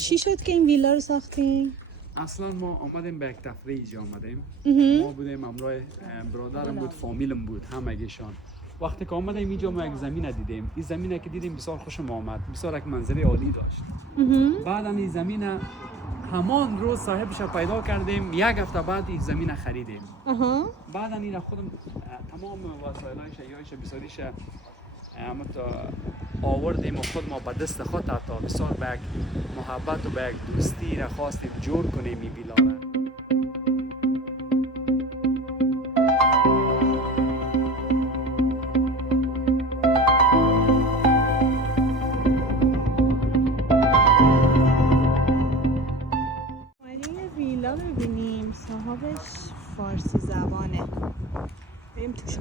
چی شد که این ویلا رو ساختین؟ اصلا ما آمدیم به یک تفریح اینجا آمدیم. ما بودیم همراه برادرم بود، فامیلم بود، همگیشان. وقتی که آمدیم اینجا ما یک زمین دیدیم. این زمینه که دیدیم بسیار خوشم آمد، بسیار یک منظره عالی داشت. بعدم این زمین همان روز صاحبش پیدا کردیم، یک هفته بعد این زمین خریدیم. بعد این خودم تمام وسایلش یایش بسیاریش آوردیم و خود ما به دست خود تا بسیار به یک محبت و به یک دوستی را خواستیم جور کنیم این ویلا را. ویلا ببینیم، صاحبش فارسی زبانه. بریم توش.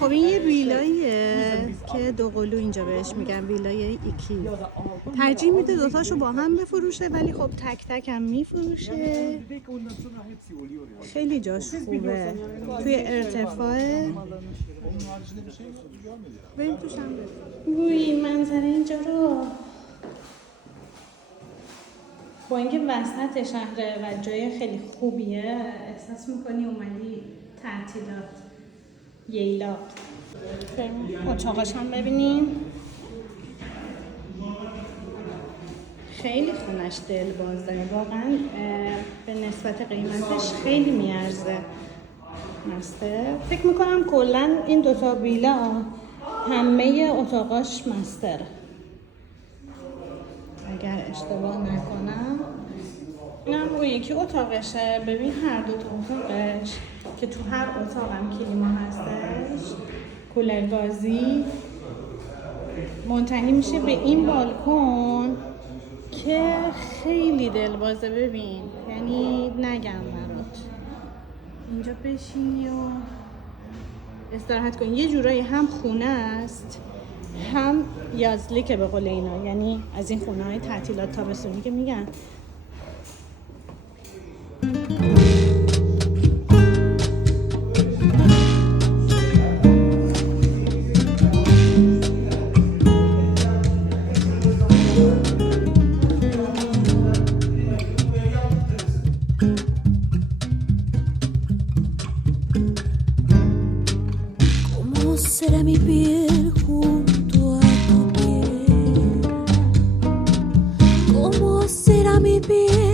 خب این یه ویلاییه که دو قلو اینجا بهش میگن، ویلای ایکی. ترجیح میده دوتاشو با هم بفروشه، ولی خب تک تک هم میفروشه. خیلی جاش خوبه، توی ارتفاع. بریم توشم ببین منظره اینجا رو. با اینکه وسط شهره و جای خیلی خوبیه، احساس میکنی اومدی تعطیلات ییلا. اتاقش هم ببینیم. خیلی خونش دل باز داره، واقعا به نسبت قیمتش خیلی میارزه. مستر فکر میکنم کلا این دوتا ویلا همه اتاقاش مستر، اگر اشتباه نکنم. این هم اون یکی اتاقشه. ببین هر دو تا اتاقش که تو هر اتاق هم کلیما هستش، کولر گازی، منتهی میشه به این بالکن که خیلی دلبازه. ببین یعنی نگم برات، اینجا بشینی و استراحت کنی. یه جورایی هم خونه است هم یازلیکه به قول اینا، یعنی از این خونه های تعطیلات تابستونی که میگن. Será mi piel junto a tu piel? ¿Cómo será mi piel?